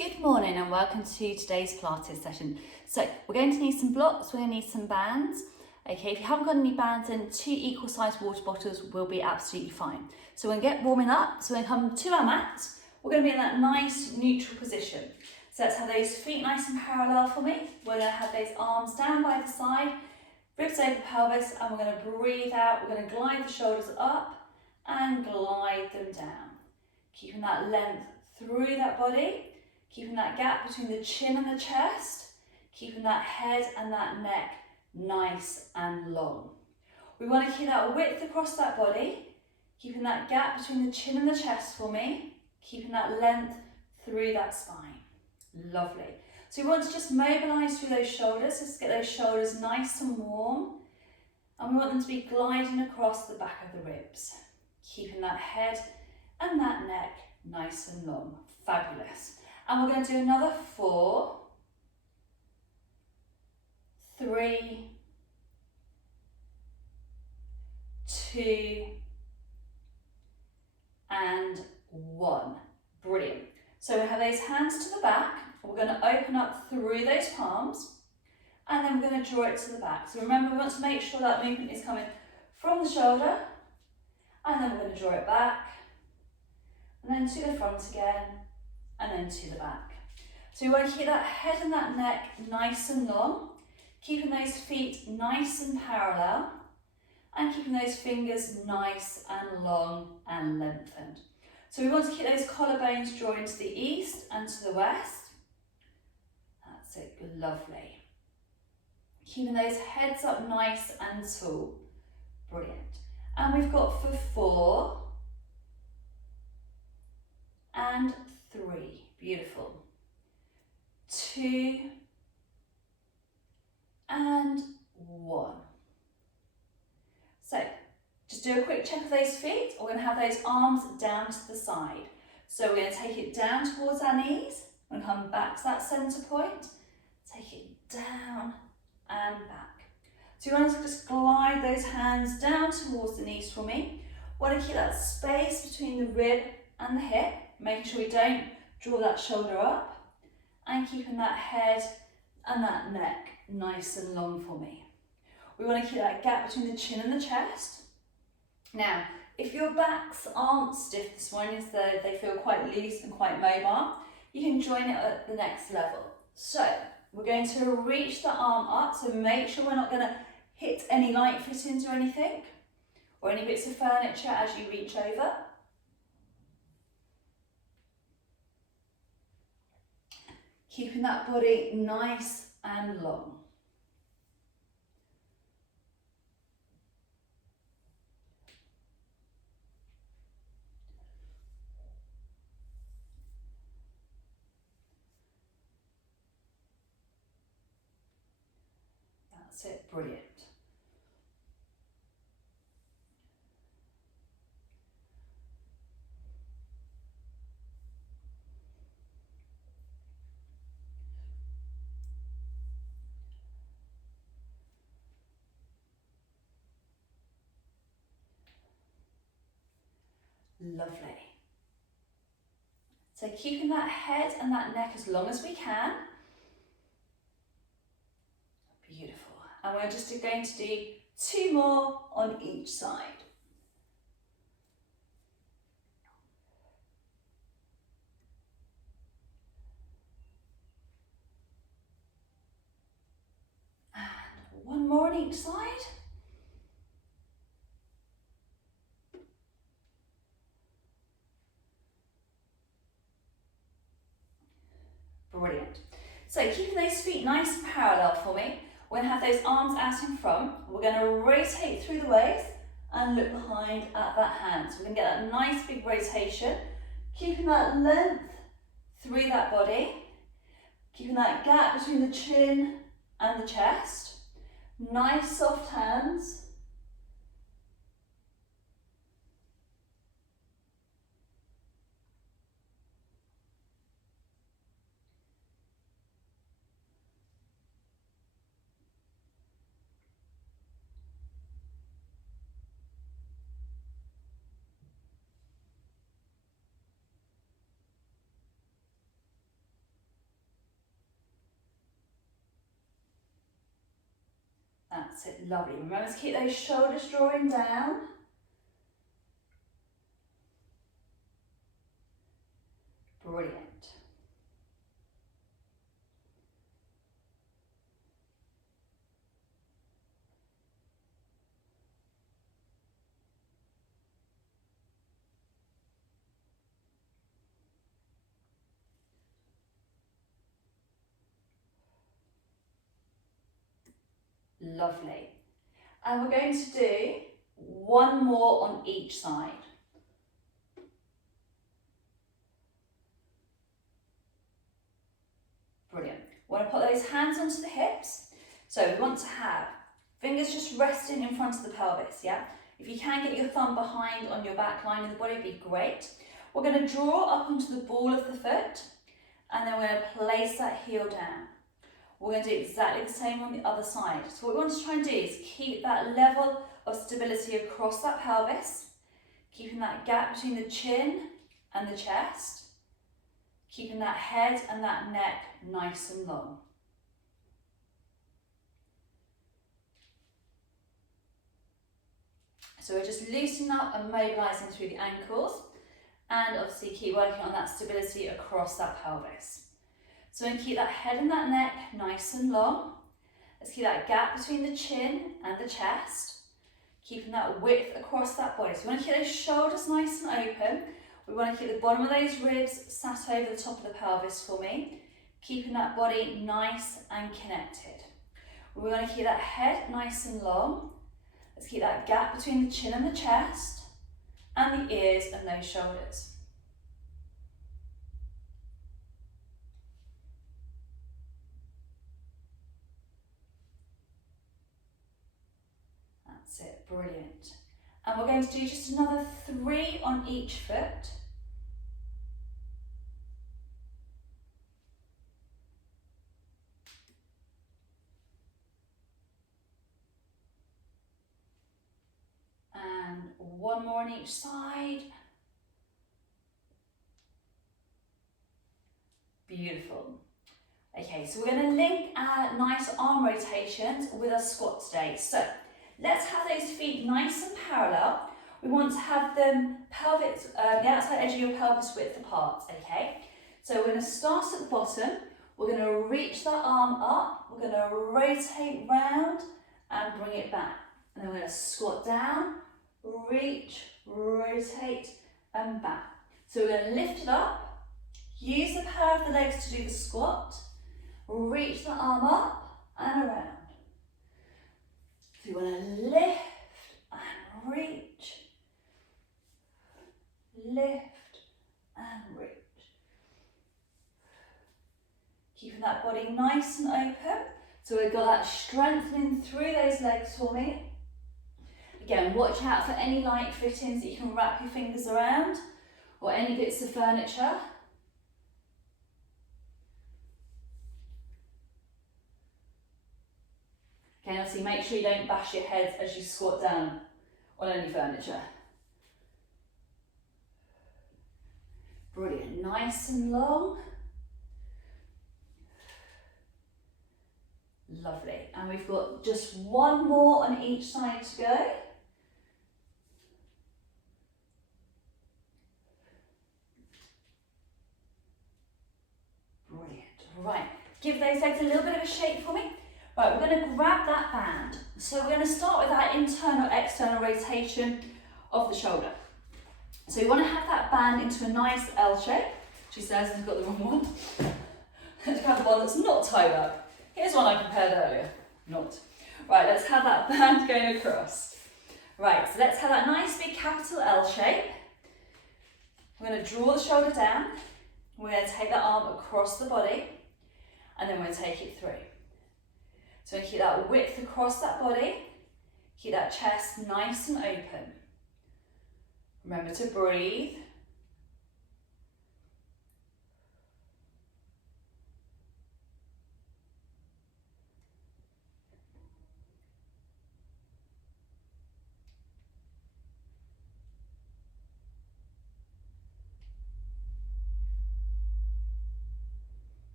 Good morning and welcome to today's Pilates session. So we're going to need some blocks, we're going to need some bands. Okay, if you haven't got any bands, then 2 equal sized water bottles will be absolutely fine. So we're going to get warming up, so we're going to come to our mat. We're going to be in that nice neutral position. So let's have those feet nice and parallel for me. We're going to have those arms down by the side, ribs over the pelvis, and we're going to breathe out. We're going to glide the shoulders up and glide them down. Keeping that length through that body. Keeping that gap between the chin and the chest, keeping that head and that neck nice and long. We want to keep that width across that body, keeping that gap between the chin and the chest for me, keeping that length through that spine. Lovely. So we want to just mobilise through those shoulders, just get those shoulders nice and warm, and we want them to be gliding across the back of the ribs, keeping that head and that neck nice and long. Fabulous. And we're going to do another 4, 3, 2, and 1. Brilliant. So we have those hands to the back. We're going to open up through those palms, and then we're going to draw it to the back. So remember, we want to make sure that movement is coming from the shoulder, and then we're going to draw it back, and then to the front again, and then to the back. So we want to keep that head and that neck nice and long, keeping those feet nice and parallel, and keeping those fingers nice and long and lengthened. So we want to keep those collarbones drawing to the east and to the west. That's it, lovely. Keeping those heads up nice and tall. Brilliant. And we've got for 4 and 3, beautiful, 2 and 1. So just do a quick check of those feet. We're going to have those arms down to the side. So we're going to take it down towards our knees. We're going to come back to that centre point, take it down and back. So you want to just glide those hands down towards the knees for me. Want to keep that space between the rib and the hip, making sure we don't draw that shoulder up, and keeping that head and that neck nice and long for me. We want to keep that gap between the chin and the chest. Now, if your backs aren't stiff this morning, so they feel quite loose and quite mobile, you can join it at the next level. So we're going to reach the arm up, so make sure we're not going to hit any light fittings or anything, or any bits of furniture as you reach over. Keeping that body nice and long. That's it, brilliant. Lovely. So keeping that head and that neck as long as we can. Beautiful. And we're just going to do 2 more on each side. And 1 more on each side. Brilliant. So keeping those feet nice and parallel for me. We're going to have those arms out in front. We're going to rotate through the waist and look behind at that hand. So we're going to get that nice big rotation, keeping that length through that body, keeping that gap between the chin and the chest. Nice soft hands. That's it, lovely. Remember to keep those shoulders drawing down. Brilliant. Lovely. And we're going to do one more on each side. Brilliant. We want to put those hands onto the hips. So we want to have fingers just resting in front of the pelvis, yeah? If you can get your thumb behind on your back line of the body, it'd be great. We're going to draw up onto the ball of the foot, and then we're going to place that heel down. We're going to do exactly the same on the other side. So what we want to try and do is keep that level of stability across that pelvis, keeping that gap between the chin and the chest, keeping that head and that neck nice and long. So we're just loosening up and mobilising through the ankles, and obviously keep working on that stability across that pelvis. So we're going to keep that head and that neck nice and long. Let's keep that gap between the chin and the chest, keeping that width across that body. So we want to keep those shoulders nice and open. We want to keep the bottom of those ribs sat over the top of the pelvis for me, keeping that body nice and connected. We want to keep that head nice and long. Let's keep that gap between the chin and the chest, and the ears and those shoulders. That's it, brilliant. And we're going to do just another 3 on each foot. And 1 more on each side. Beautiful. Okay, so we're going to link our nice arm rotations with our squat today. So let's have those feet nice and parallel. We want to have them pelvis, the outside edge of your pelvis width apart, okay? So we're going to start at the bottom. We're going to reach that arm up. We're going to rotate round and bring it back. And then we're going to squat down, reach, rotate and back. So we're going to lift it up, use the power of the legs to do the squat, reach the arm up and around. So you want to lift and reach, lift and reach. Keeping that body nice and open. So we've got that strengthening through those legs for me. Again, watch out for any light fittings that you can wrap your fingers around, or any bits of furniture. Okay, obviously make sure you don't bash your head as you squat down on any furniture. Brilliant, nice and long. Lovely, and we've got just 1 more on each side to go. Brilliant, right, give those legs a little bit of a shake for me. Right, we're going to grab that band. So we're going to start with our internal, external rotation of the shoulder. So you want to have that band into a nice L shape. She says I've got the wrong one. Let's have the one that's not tied up. Here's one I prepared earlier. Not. Right, let's have that band going across. Right, so let's have that nice big capital L shape. We're going to draw the shoulder down. We're going to take that arm across the body, and then we're going to take it through. So keep that width across that body, keep that chest nice and open. Remember to breathe.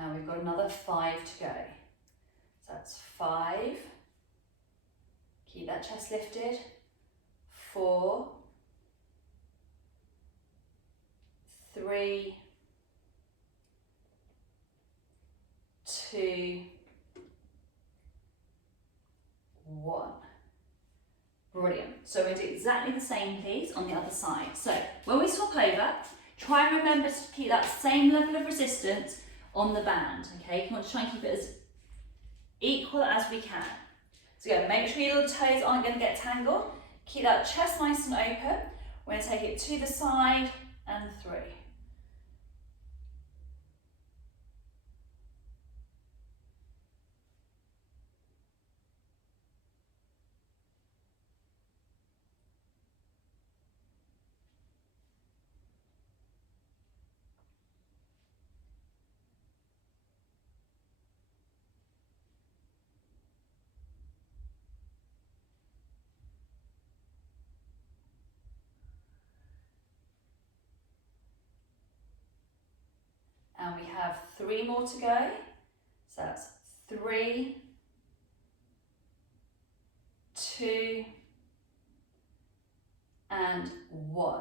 And we've got another 5 to go. So that's 5. Keep that chest lifted. 4, 3, 2, 1. Brilliant. So we're going to do exactly the same, please, on the other side. So when we swap over, try and remember to keep that same level of resistance on the band, okay? You want to try and keep it as equal as we can. So again, make sure your little toes aren't going to get tangled. Keep that chest nice and open. We're going to take it to the side and 3. And we have 3 more to go. So that's 3, 2, and 1.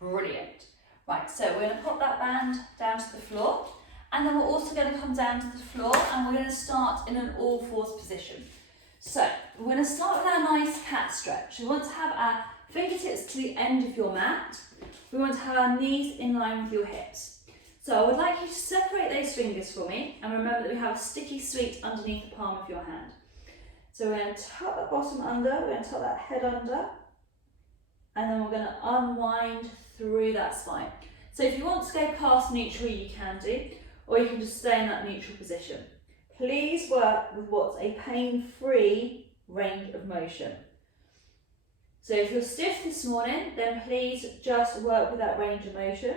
Brilliant. Right, so we're going to pop that band down to the floor, and then we're also going to come down to the floor and we're going to start in an all fours position. So we're going to start with our nice cat stretch. We want to have our fingertips to the end of your mat. We want to have our knees in line with your hips. So I would like you to separate those fingers for me, and remember that we have a sticky sweet underneath the palm of your hand. So we're going to tuck that bottom under, we're going to tuck that head under, and then we're going to unwind through that spine. So if you want to go past neutral, you can do, or you can just stay in that neutral position. Please work with what's a pain-free range of motion. So if you're stiff this morning, then please just work with that range of motion.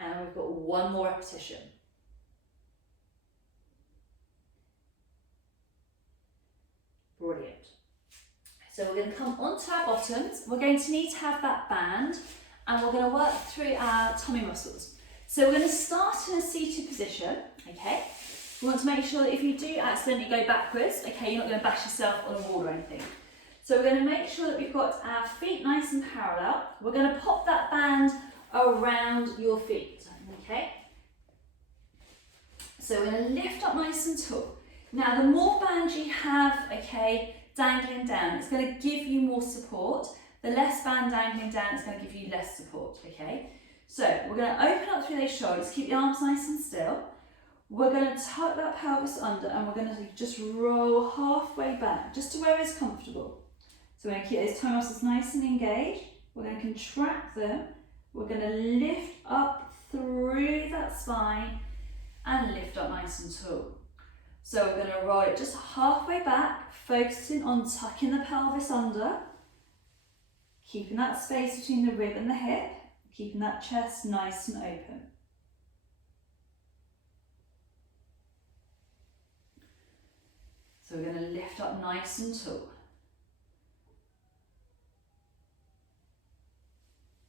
And we've got 1 more repetition. Brilliant. So we're going to come onto our bottoms. We're going to need to have that band, and we're going to work through our tummy muscles. So we're going to start in a seated position, okay? We want to make sure that if you do accidentally go backwards, okay, you're not going to bash yourself on a wall or anything. So we're going to make sure that we've got our feet nice and parallel. We're going to pop that band around your feet, okay? So we're going to lift up nice and tall. Now, the more band you have, okay, dangling down, it's going to give you more support. The less band dangling down, it's going to give you less support, okay? So we're going to open up through those shoulders, keep the arms nice and still. We're going to tuck that pelvis under, and we're going to just roll halfway back, just to where it's comfortable. So we're going to keep those toe muscles nice and engaged. We're going to contract them. We're going to lift up through that spine and lift up nice and tall. So we're going to roll it just halfway back, focusing on tucking the pelvis under, keeping that space between the rib and the hip, keeping that chest nice and open. So we're going to lift up nice and tall.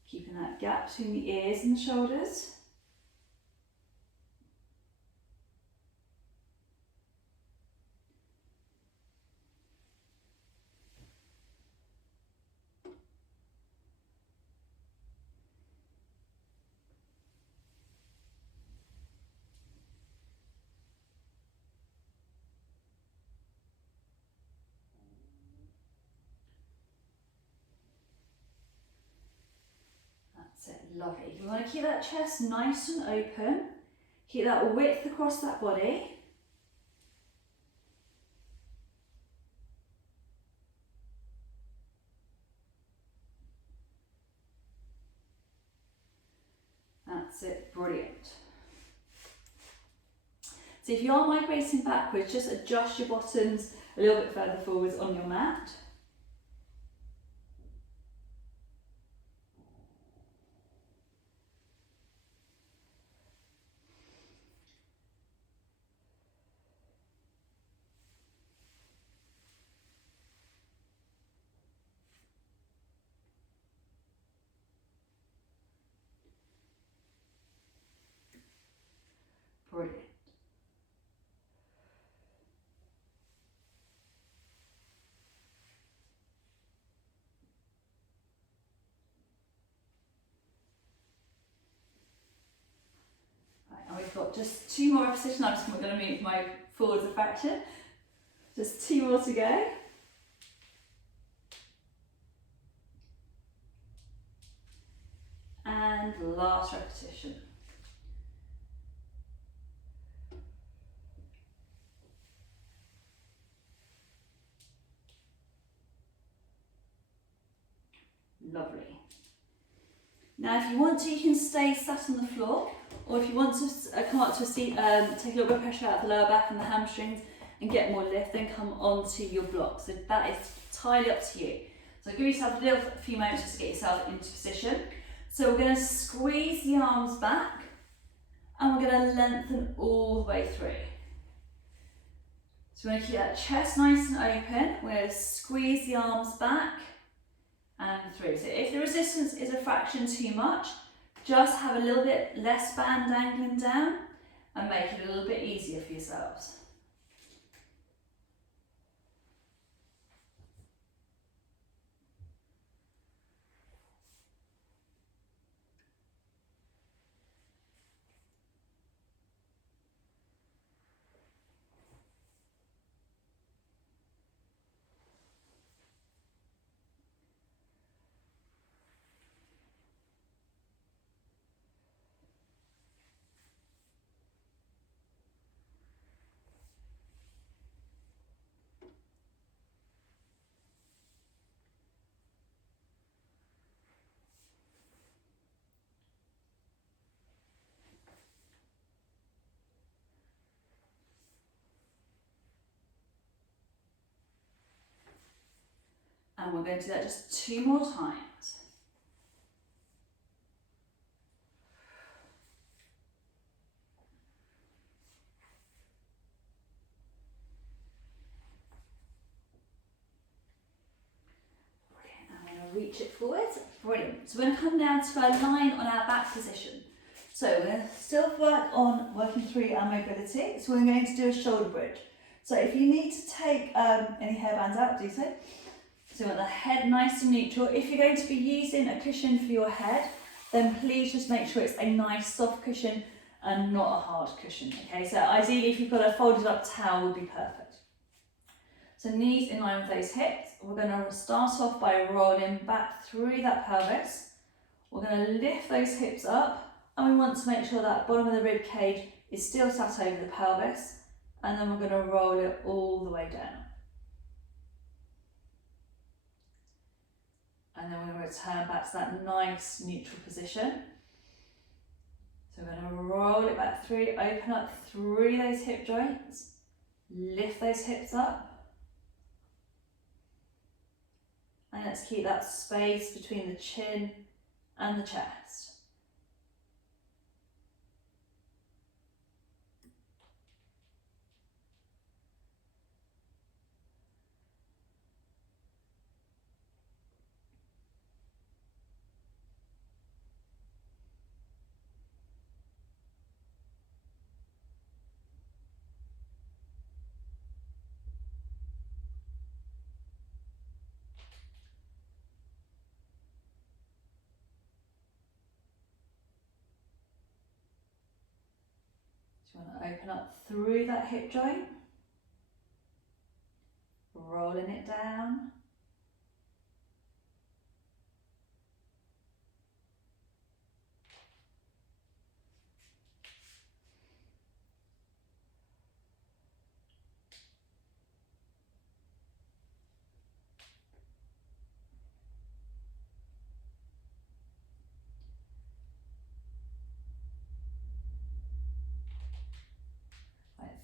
Keeping that gap between the ears and the shoulders. That's it, lovely. You want to keep that chest nice and open. Keep that width across that body. That's it, brilliant. So if you are migrating backwards, just adjust your bottoms a little bit further forwards on your mat. Brilliant. Right, and we've got just 2 more repetitions. I'm just going to move my forwards a fraction. Just 2 more to go. And last repetition. Lovely. Now if you want to, you can stay sat on the floor, or if you want to come up to a seat, take a little bit of pressure out of the lower back and the hamstrings and get more lift, then come onto your block. So that is entirely up to you. So give yourself a few moments just to get yourself into position. So we're going to squeeze the arms back and we're going to lengthen all the way through. So we're going to keep that chest nice and open. We're going to squeeze the arms back and through. So if the resistance is a fraction too much, just have a little bit less band dangling down and make it a little bit easier for yourselves. And we're going to do that just 2 more times. Reach it forwards. Brilliant. So we're going to come down to a line on our back position. So we're going to still working through our mobility. So we're going to do a shoulder bridge. So if you need to take any hairbands out, do so. So you want the head nice and neutral. If you're going to be using a cushion for your head, then please just make sure it's a nice soft cushion and not a hard cushion. Okay, so ideally if you've got a folded up towel would be perfect. So knees in line with those hips. We're going to start off by rolling back through that pelvis. We're going to lift those hips up and we want to make sure that bottom of the rib cage is still sat over the pelvis, and then we're going to roll it all the way down. And then we're going to return back to that nice neutral position. So we're going to roll it back through, open up through those hip joints, lift those hips up. And let's keep that space between the chin and the chest. So you want to open up through that hip joint, rolling it down.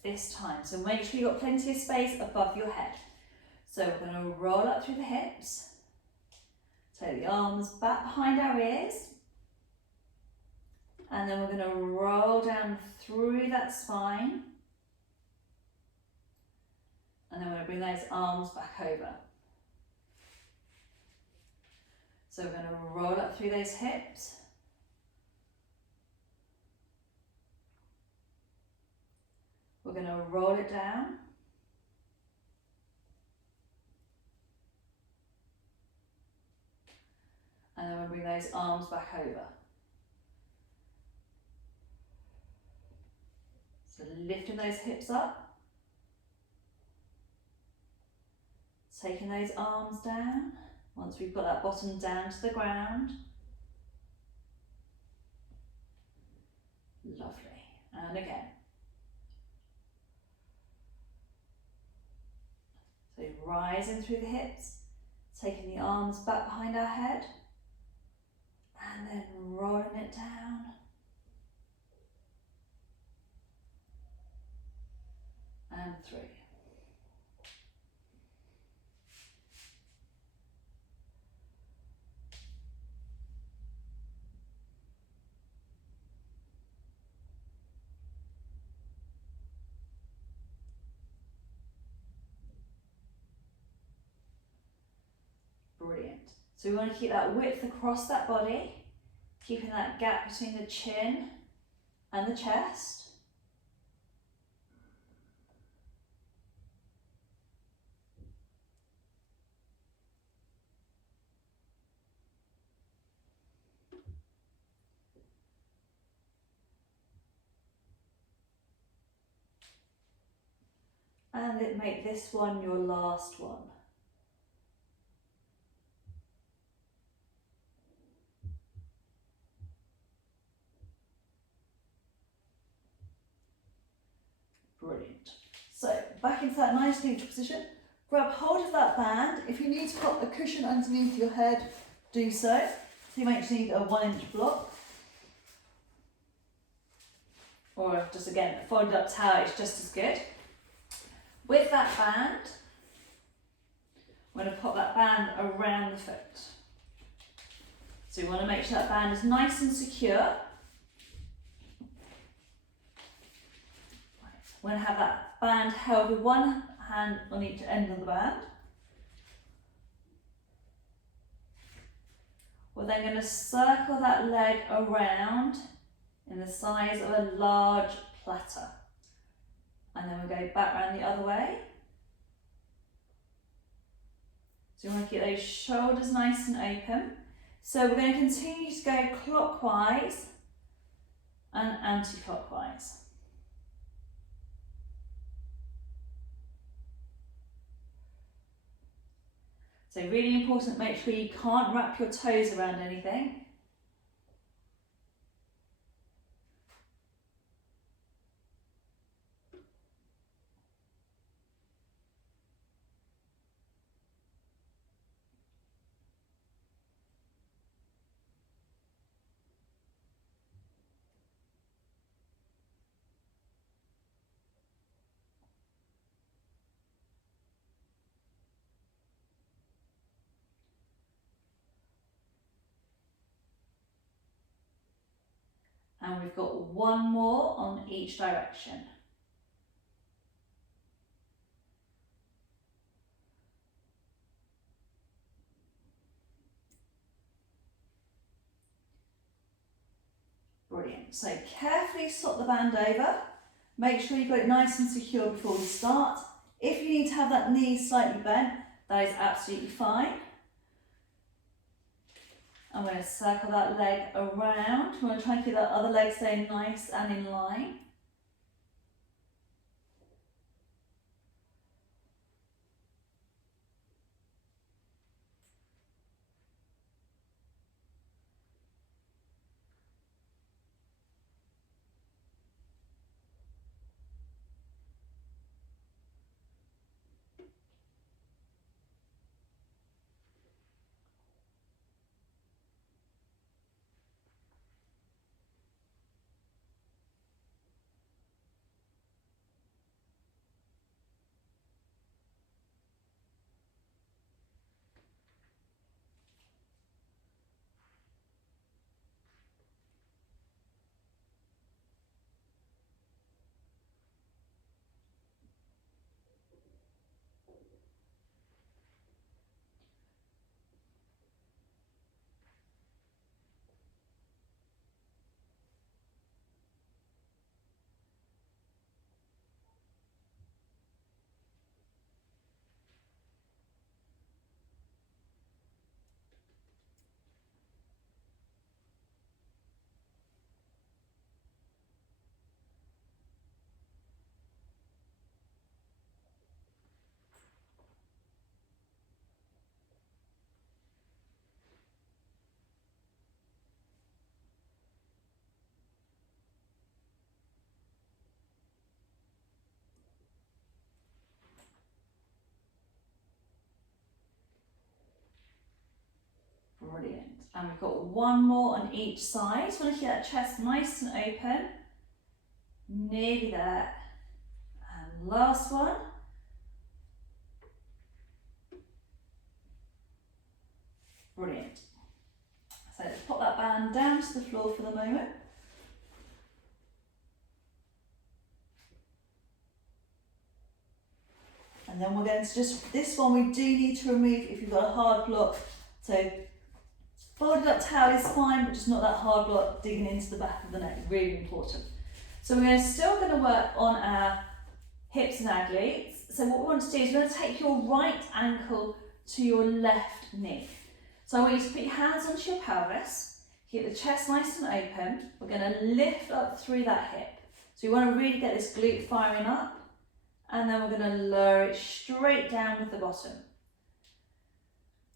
this time. So make sure you've got plenty of space above your head. So we're going to roll up through the hips. Take the arms back behind our ears. And then we're going to roll down through that spine. And then we're going to bring those arms back over. So we're going to roll up through those hips. We're going to roll it down. And then we'll bring those arms back over. So lifting those hips up. Taking those arms down. Once we've got that bottom down to the ground. Lovely. And again. So rising through the hips, taking the arms back behind our head, and then rolling it down. And through. Brilliant. So we want to keep that width across that body, keeping that gap between the chin and the chest. And make this one your last one. Brilliant. So back into that nice neutral position. Grab hold of that band. If you need to put a cushion underneath your head, do so. So you might need a 1-inch block. Or just again, a folded up towel is just as good. With that band, we're going to pop that band around the foot. So we want to make sure that band is nice and secure. We're going to have that band held with one hand on each end of the band. We're then going to circle that leg around in the size of a large platter. And then we'll go back around the other way. So you want to keep those shoulders nice and open. So we're going to continue to go clockwise and anti-clockwise. So really important, make sure you can't wrap your toes around anything. And we've got one more on each direction. Brilliant. So carefully swap the band over. Make sure you've got it nice and secure before we start. If you need to have that knee slightly bent, that is absolutely fine. I'm going to circle that leg around. We want to try and keep that other leg staying nice and in line. Brilliant. And we've got one more on each side. So I want to keep that chest nice and open. Nearly there. And last one. Brilliant. So let's pop that band down to the floor for the moment. And then we're going to just, this one we do need to remove if you've got a hard block. So folded up towel is fine, but just not that hard block digging into the back of the neck, really important. So we're still going to work on our hips and our glutes. So what we want to do is we're going to take your right ankle to your left knee. So I want you to put your hands onto your pelvis, keep the chest nice and open. We're going to lift up through that hip. So you want to really get this glute firing up. And then we're going to lower it straight down with the bottom.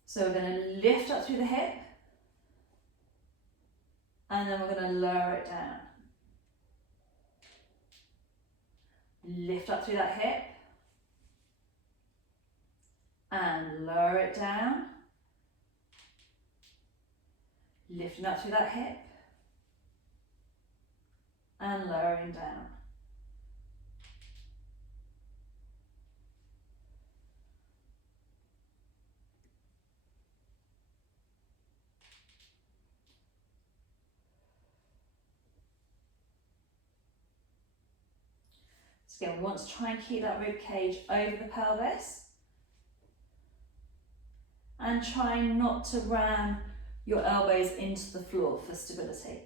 So we're going to lift up through the hip, and then we're going to lower it down. Lift up through that hip, and lower it down. Lifting up through that hip, and lowering down. So again, we want to try and keep that rib cage over the pelvis. And try not to ram your elbows into the floor for stability.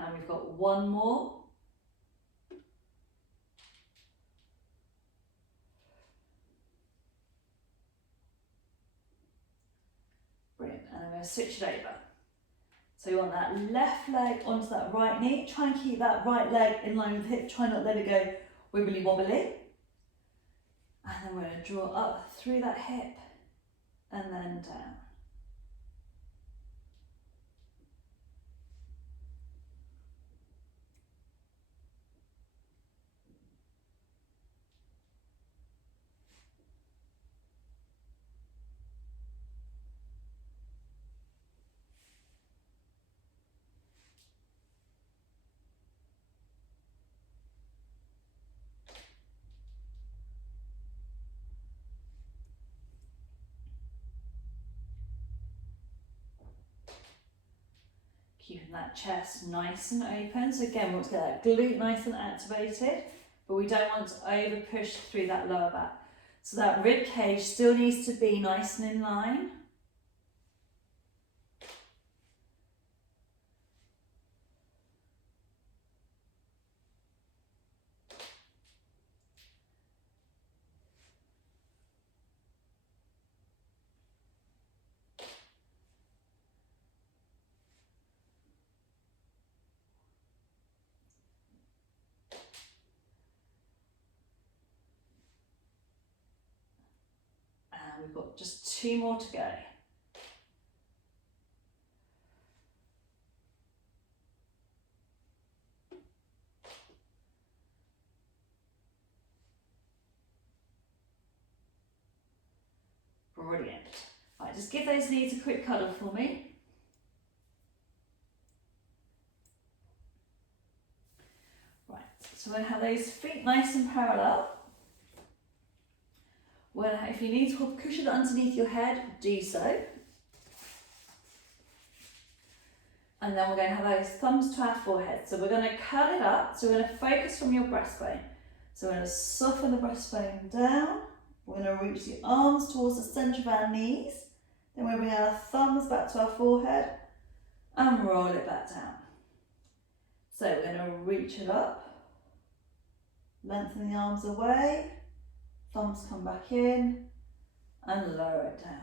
And we've got one more. Brilliant, and then we're going to switch it over. So you want that left leg onto that right knee. Try and keep that right leg in line with the hip. Try not to let it go wibbly wobbly. And then we're going to draw up through that hip and then down. Keeping that chest nice and open. So again, we want to get that glute nice and activated, but we don't want to over push through that lower back. So that rib cage still needs to be nice and in line. And we've got just two more to go. Brilliant. Right, just give those knees a quick cuddle for me. Right, so we're going to have those feet nice and parallel. Well, if you need to put a cushion underneath your head, do so. And then we're going to have those thumbs to our forehead. So we're going to curl it up. So we're going to focus from your breastbone. So we're going to soften the breastbone down. We're going to reach the arms towards the centre of our knees. Then we'll bring our thumbs back to our forehead and roll it back down. So we're going to reach it up, lengthen the arms away, thumbs come back in and lower it down.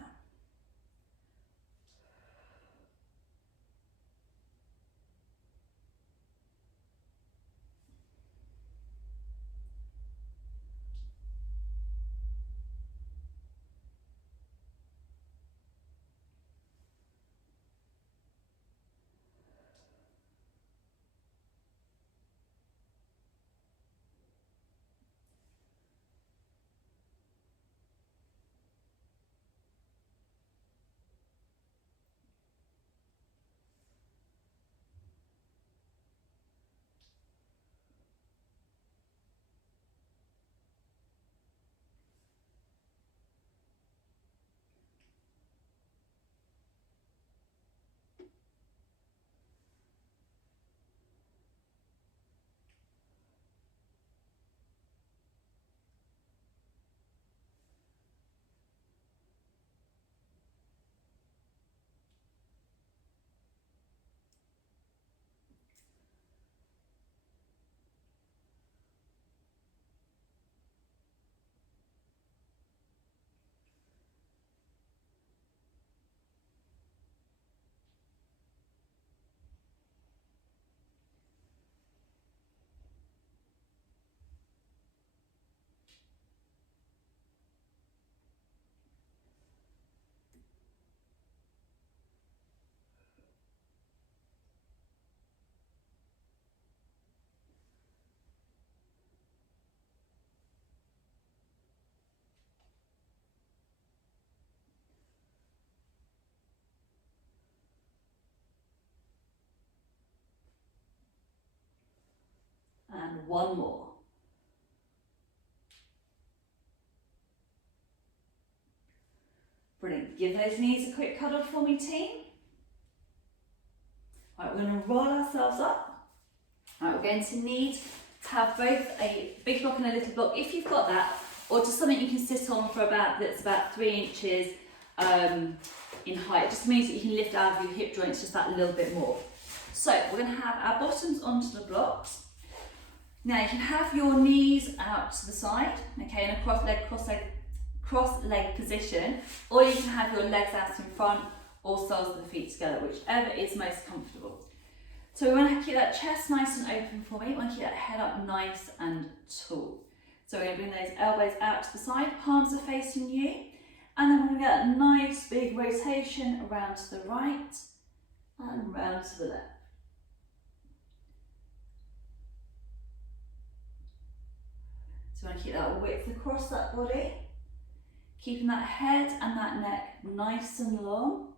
one more. Brilliant. Give those knees a quick cuddle for me, team. Right, we're going to roll ourselves up. Right, we're going to need to have both a big block and a little block, if you've got that, or just something you can sit on for that's about 3 inches in height. It just means that you can lift out of your hip joints just that little bit more. So we're going to have our bottoms onto the blocks. Now you can have your knees out to the side, okay, in a cross leg position, or you can have your legs out in front or soles of the feet together, whichever is most comfortable. So we want to keep that chest nice and open for me. We want to keep that head up nice and tall. So we're going to bring those elbows out to the side, palms are facing you, and then we're going to get a nice big rotation around to the right and round to the left. So we want to keep that width across that body, keeping that head and that neck nice and long.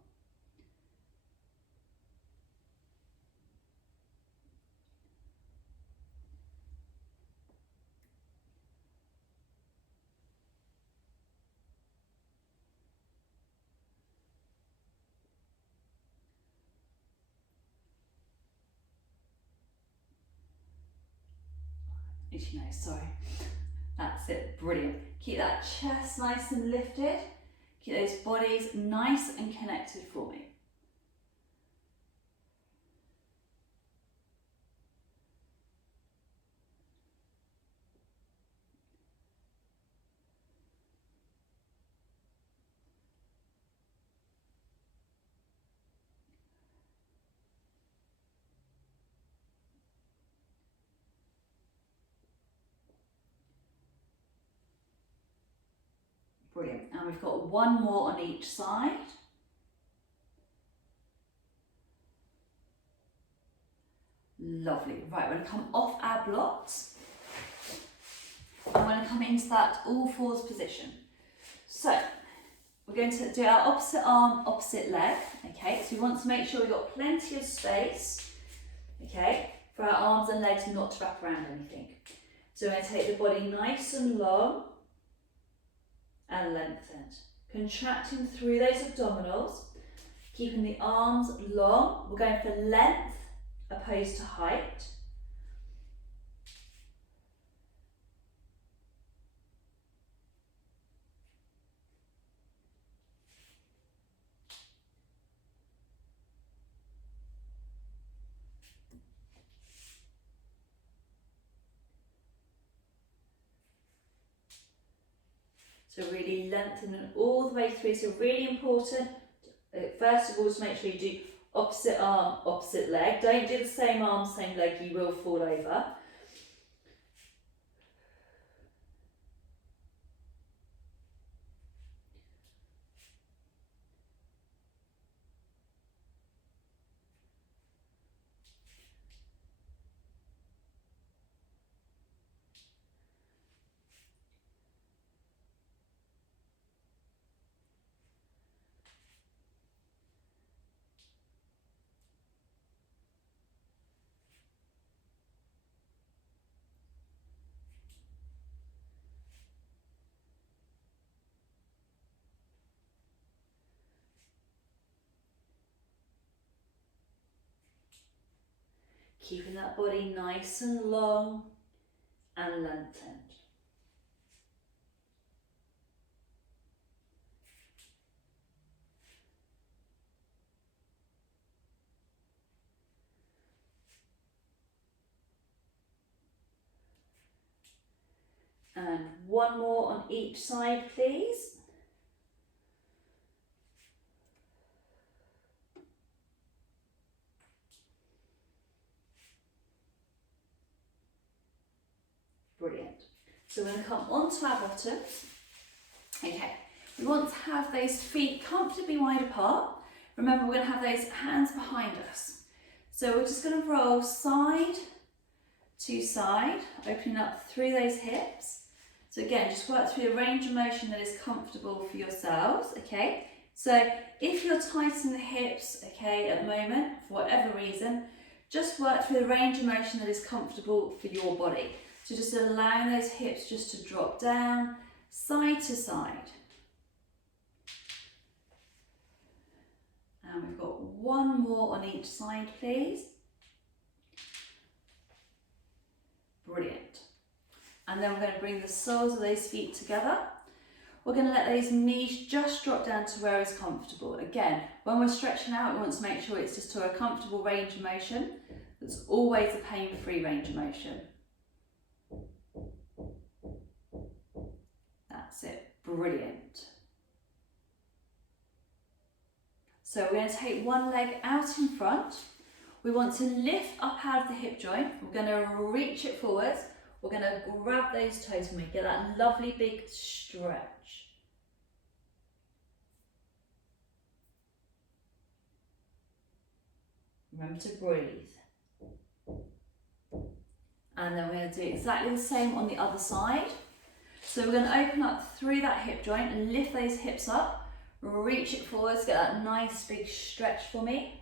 Itchy nose, sorry. That's it, brilliant. Keep that chest nice and lifted. Keep those bodies nice and connected for me. Brilliant, and we've got one more on each side. Lovely, right, we're going to come off our blocks. I'm going to come into that all fours position. So, we're going to do our opposite arm, opposite leg, okay? So we want to make sure we've got plenty of space, okay, for our arms and legs not to wrap around anything. So we're going to take the body nice and long and lengthened, contracting through those abdominals, keeping the arms long. We're going for length opposed to height. So really lengthening all the way through. So really important, first of all, to make sure you do opposite arm, opposite leg. Don't do the same arm, same leg, you will fall over. Keeping that body nice and long and lengthened. And one more on each side, please. Brilliant. So we're going to come onto our bottoms. Okay, we want to have those feet comfortably wide apart. Remember, we're going to have those hands behind us. So we're just going to roll side to side, opening up through those hips. So again, just work through a range of motion that is comfortable for yourselves, okay? So if you're tight in the hips, okay, at the moment, for whatever reason, Just work through the range of motion that is comfortable for your body. So just allowing those hips just to drop down, side to side. And we've got one more on each side, please. Brilliant. And then we're going to bring the soles of those feet together. We're going to let those knees just drop down to where is comfortable. Again, when we're stretching out, we want to make sure it's just to a comfortable range of motion. That's always a pain-free range of motion. That's it. Brilliant. So we're going to take one leg out in front. We want to lift up out of the hip joint. We're going to reach it forwards. We're going to grab those toes and we get that lovely big stretch. Remember to breathe. And then we're going to do exactly the same on the other side. So we're going to open up through that hip joint and lift those hips up. Reach it forwards, get that nice big stretch for me.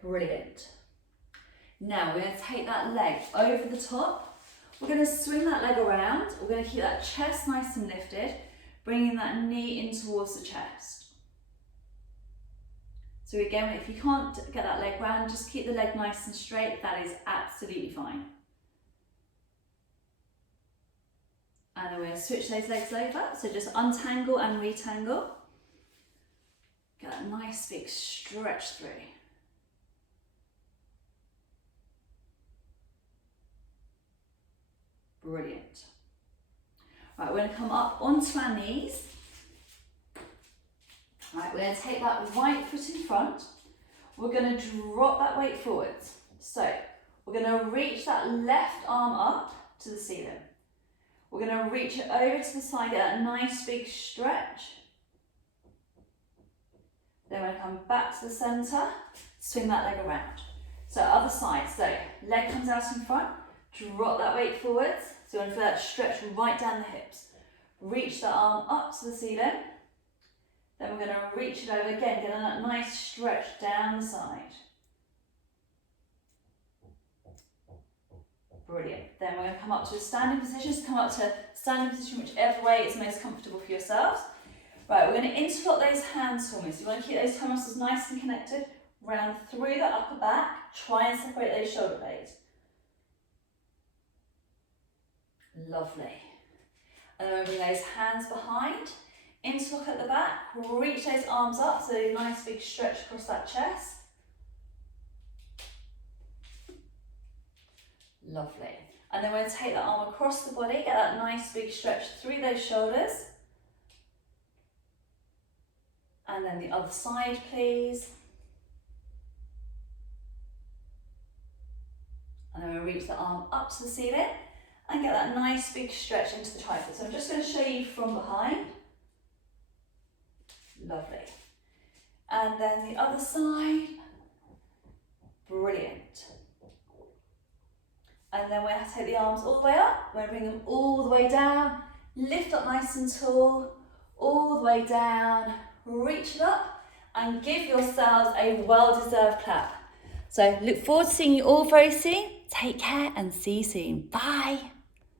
Brilliant. Now we're going to take that leg over the top. We're going to swing that leg around. We're going to keep that chest nice and lifted, bringing that knee in towards the chest. So again, if you can't get that leg round, just keep the leg nice and straight. That is absolutely fine. And then we're going to switch those legs over. So just untangle and retangle. Get that nice big stretch through. Brilliant. Right, we're going to come up onto our knees. Right, we're going to take that right foot in front. We're going to drop that weight forwards. So we're going to reach that left arm up to the ceiling. We're going to reach it over to the side, get that nice big stretch. Then we're going to come back to the centre, swing that leg around. So other side, so leg comes out in front, drop that weight forwards. So you want to feel that stretch right down the hips. Reach that arm up to the ceiling. Then we're going to reach it over again, getting that nice stretch down the side. Brilliant. Then we're going to come up to a standing position. So come up to standing position, whichever way is most comfortable for yourselves. Right, we're going to interlock those hands for me. So you want to keep those toe muscles nice and connected. Round through the upper back. Try and separate those shoulder blades. Lovely. And then we're going to bring those hands behind. Interlock at the back, reach those arms up, so a nice big stretch across that chest. Lovely. And then we're going to take that arm across the body, get that nice big stretch through those shoulders. And then the other side, please. And then we'll reach the arm up to the ceiling and get that nice big stretch into the tricep. So I'm just going to show you from behind. Lovely. And then the other side. Brilliant. And then we're going to take the arms all the way up. We're going to bring them all the way down. Lift up nice and tall. All the way down. Reach it up. And give yourselves a well-deserved clap. So look forward to seeing you all very soon. Take care and see you soon. Bye.